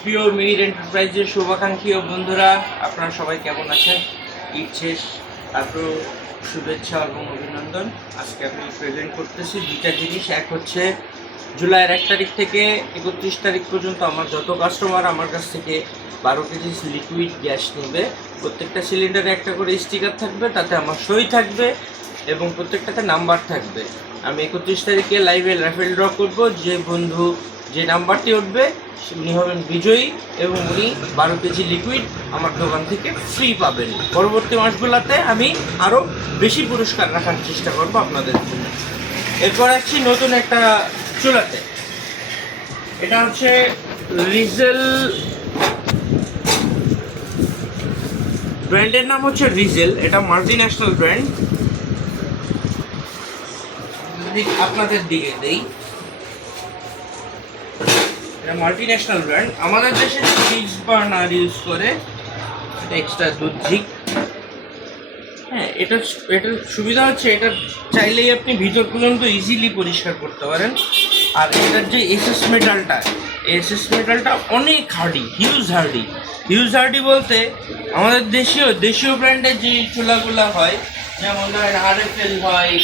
প্রিয় মিহির এন্টারপ্রাইজের শুভাকাঙ্ক্ষী ও বন্ধুরা, আপনারা সবাই কেমন আছেন? ঈদ শেষ, তারপর শুভেচ্ছা এবং অভিনন্দন। আজকে আমি প্রেজেন্ট করতেছি দুইটা জিনিস। এক হচ্ছে জুলাইয়ের 1 তারিখ থেকে 31 তারিখ পর্যন্ত আমার যত কাস্টমার আমার কাছ থেকে 12 কেজি লিকুইড গ্যাস নেবে, প্রত্যেকটা সিলিন্ডারে একটা করে স্টিকার থাকবে, তাতে আমার সই থাকবে এবং প্রত্যেকটাতে নাম্বার থাকবে। আমি 31 তারিখে লাইভে রাফেল ড্র করব। যে বন্ধু যে নাম্বারটি উঠবে উনি হবেন বিজয়ী এবং উনি 12 কেজি লিকুইড আমার দোকান থেকে ফ্রি পাবেন। পরবর্তী মাসগুলোতে আমি আরও বেশি পুরস্কার রাখার চেষ্টা করব আপনাদের জন্য। এরপর আসছি নতুন একটা চুলাতে। এটা হচ্ছে রিজেল, ব্র্যান্ডের নাম হচ্ছে রিজেল। এটা মাল্টি ন্যাশনাল ব্র্যান্ড। আপনাদের দিকে দেই, এটা মাল্টি ন্যাশনাল ব্র্যান্ড। আমাদের দেশে ফিক্স বার্নার ইউজ করে, এটা এক্সট্রা দুধঝিক। হ্যাঁ, এটার সুবিধা হচ্ছে এটা চাইলেই আপনি ভিতর পর্যন্ত ইজিলি পরিষ্কার করতে পারেন। আর এটার যে এসএস মেটালটা, এসএস মেটালটা অনেক হার্ডি, হিউজ হার্ডি বলতে আমাদের দেশীয় ব্র্যান্ডের যে চুলাগুলো হয়, যেমন ধরেন আরএফএল হয়,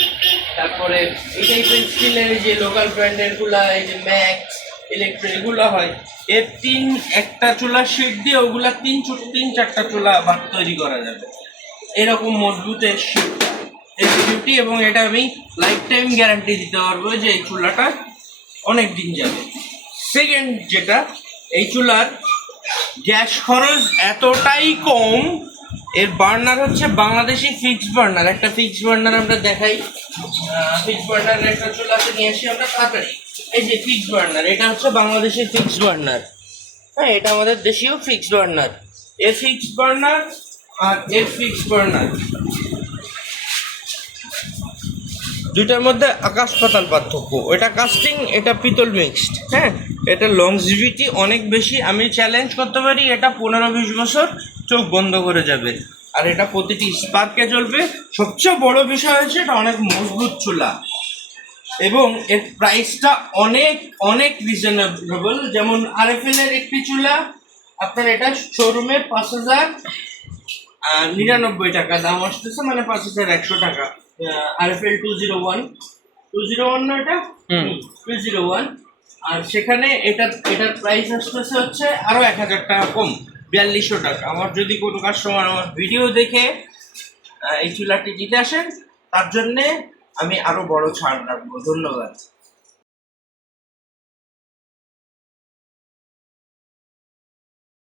তারপরে এই টাইপের স্টিলের যে লোকাল ব্র্যান্ডেরগুলো, এই যে ম্যাক্স ইলেকট্রিক এগুলো হয়, এর একটা চুলা শেড দিয়ে ওগুলা 3-4টা চুলা ভাত তৈরি করা যাবে, এরকম মজবুতের শেডটা এর বিউটি। এবং এটা আমি লাইফ টাইম গ্যারান্টি দিতে পারবো যে এই চুলাটা অনেক দিন যাবে। সেকেন্ড যেটা, এই চুলার গ্যাস খরচ এতটাই কম, এর বার্নার হচ্ছে বাংলাদেশি ফিক্সড বার্নার। একটা ফিক্সড বার্নার আমরা দেখাই, ফিক্সড বার্নার একটা চুলাতে নিয়ে আসি আমরা তাড়াতাড়ি। এই যে ফিক্সড বার্নার, এটা হচ্ছে বাংলাদেশি ফিক্সড বার্নার। হ্যাঁ, এটা আমাদের দেশীয় ফিক্সড বার্নার। এর ফিক্সড বার্নার আর এর ফিক্সড বার্নার দুইটার মধ্যে আকাশ পাতাল পার্থক্য। এটা কাস্টিং, এটা পিতল মিক্সড। হ্যাঁ, এটা লংজিভিটি অনেক বেশি। আমি চ্যালেঞ্জ করতে পারি এটা 15-20 বছর চোখ বন্ধ করে যাবে। আর এটা প্রতিটি স্পার্কে চলবে। সবচেয়ে বড় বিষয় হচ্ছে এটা অনেক মজবুত চুলা এবং এর প্রাইসটা অনেক অনেক রিজনেবল। যেমন আরএফএল এর একটি চুলা আপনার এটা শোরুমে 5,099 টাকা দাম আসতেছে, মানে 5,100 টাকা। আরএফএল 201 না, এটা 201। আর সেখানে এটার প্রাইস আসতেছে হচ্ছে আরও 1,000 টাকা কম, 4200 টাকা। আমার যদি কোনো কাস্টমার আমার ভিডিও দেখে এই চুলাটি জিতে আসেন, তার জন্যে আমি আরও বড় ছাড় রাখবো। ধন্যবাদ।